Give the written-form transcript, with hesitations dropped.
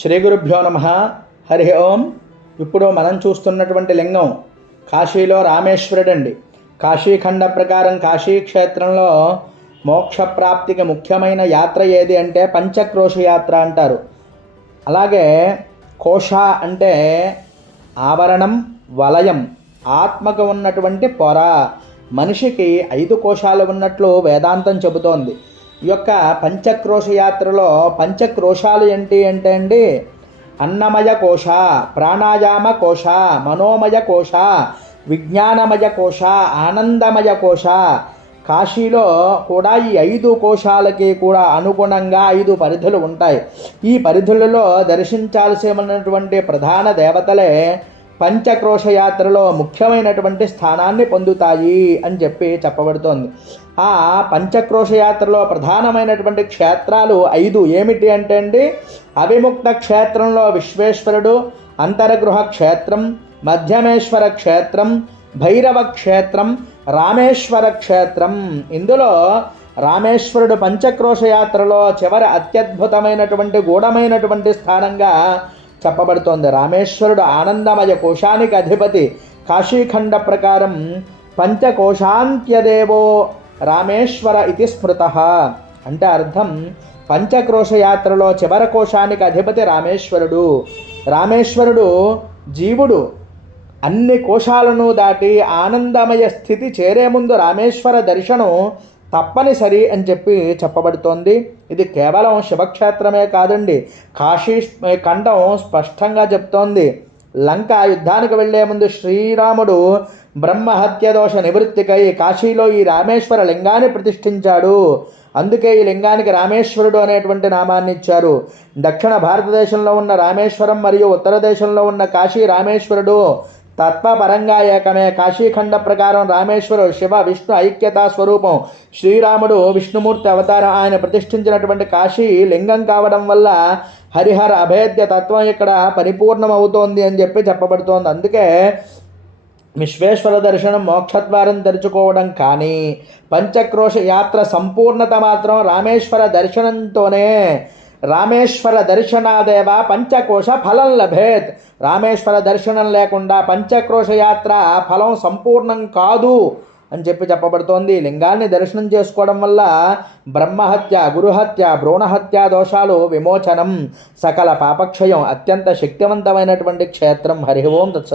శ్రీ గురుభ్యో నమ. హరి ఓం. ఇప్పుడు మనం చూస్తున్నటువంటి లింగం కాశీలో రామేశ్వరుడు అండి. కాశీఖండ ప్రకారం కాశీ క్షేత్రంలో మోక్షప్రాప్తికి ముఖ్యమైన యాత్ర ఏది అంటే పంచక్రోశ యాత్ర అంటారు. అలాగే కోశ అంటే ఆవరణం, వలయం, ఆత్మకు ఉన్నటువంటి పొర. మనిషికి 5 కోశాలు ఉన్నట్లు వేదాంతం చెబుతోంది. ఈ యొక్క పంచక్రోశ యాత్రలో పంచక్రోశాలు ఏంటి అంటే అండి, అన్నమయ కోశ, ప్రాణాయామ కోశ, మనోమయ కోశ, విజ్ఞానమయ కోశ, ఆనందమయ కోశ. కాశీలో కూడా ఈ 5 కోశాలకి కూడా అనుగుణంగా 5 పరిధులు ఉంటాయి. ఈ పరిధులలో దర్శించాల్సినటువంటి ప్రధాన దేవతలే పంచక్రోశ యాత్రలో ముఖ్యమైనటువంటి స్థానాన్ని పొందుతాయి అని చెప్పబడుతోంది. ఆ పంచక్రోశ యాత్రలో ప్రధానమైనటువంటి క్షేత్రాలు 5 ఏమిటి అంటే అండి, అవిముక్త క్షేత్రంలో విశ్వేశ్వరుడు, అంతర్గృహ క్షేత్రం, మధ్యమేశ్వర క్షేత్రం, భైరవ క్షేత్రం, రామేశ్వర క్షేత్రం. ఇందులో రామేశ్వరుడు పంచక్రోశ యాత్రలో చివరి అత్యద్భుతమైనటువంటి గూఢమైనటువంటి స్థానంగా చెప్పబడుతోంది. రామేశ్వరుడు ఆనందమయ కోశానికి అధిపతి. కాశీఖండ ప్రకారం పంచకోశాంత్యదేవో రామేశ్వర ఇది స్మృత. అంటే అర్థం, పంచక్రోశ యాత్రలో చివరి కోశానికి అధిపతి రామేశ్వరుడు. రామేశ్వరుడు జీవుడు అన్ని కోశాలను దాటి ఆనందమయ స్థితి చేరే ముందు రామేశ్వర దర్శనం తప్పనిసరి అని చెప్పబడుతోంది. ఇది కేవలం శివక్షేత్రమే కాదండి, కాశీ ఖండం స్పష్టంగా చెప్తోంది. లంక యుద్ధానికి వెళ్లే ముందు శ్రీరాముడు బ్రహ్మహత్య దోష నివృత్తికై కాశీలో ఈ రామేశ్వర లింగాన్ని ప్రతిష్ఠించాడు. అందుకే ఈ లింగానికి రామేశ్వరుడు అనేటువంటి నామాన్ని ఇచ్చారు. దక్షిణ భారతదేశంలో ఉన్న రామేశ్వరం మరియు ఉత్తర దేశంలో ఉన్న కాశీ రామేశ్వరుడు తత్వపరంగా ఏకమే. కాశీఖండ ప్రకారం రామేశ్వరుడు శివ విష్ణు ఐక్యతా స్వరూపం. శ్రీరాముడు విష్ణుమూర్తి అవతారం. ఆయన ప్రతిష్ఠించినటువంటి కాశీ లింగం కావడం వల్ల హరిహర అభేద్య తత్వం ఇక్కడ పరిపూర్ణమవుతోంది అని చెప్పబడుతోంది. అందుకే విశ్వేశ్వర దర్శనం మోక్షద్వారం తెరుచుకోవడం కానీ, పంచక్రోశ యాత్ర సంపూర్ణత మాత్రం రామేశ్వర దర్శనంతోనే. రామేశ్వర దర్శనాదేవ పంచకోశ ఫలం లభేత్. రామేశ్వర దర్శనం లేకుండా పంచక్రోశ యాత్ర ఫలం సంపూర్ణం కాదు అని చెప్పబడుతోంది. లింగాన్ని దర్శనం చేసుకోవడం వల్ల బ్రహ్మహత్య, గురుహత్య, భ్రూణహత్య దోషాలు విమోచనం, సకల పాపక్షయం. అత్యంత శక్తివంతమైనటువంటి క్షేత్రం. హరి ఓం తత్సత్.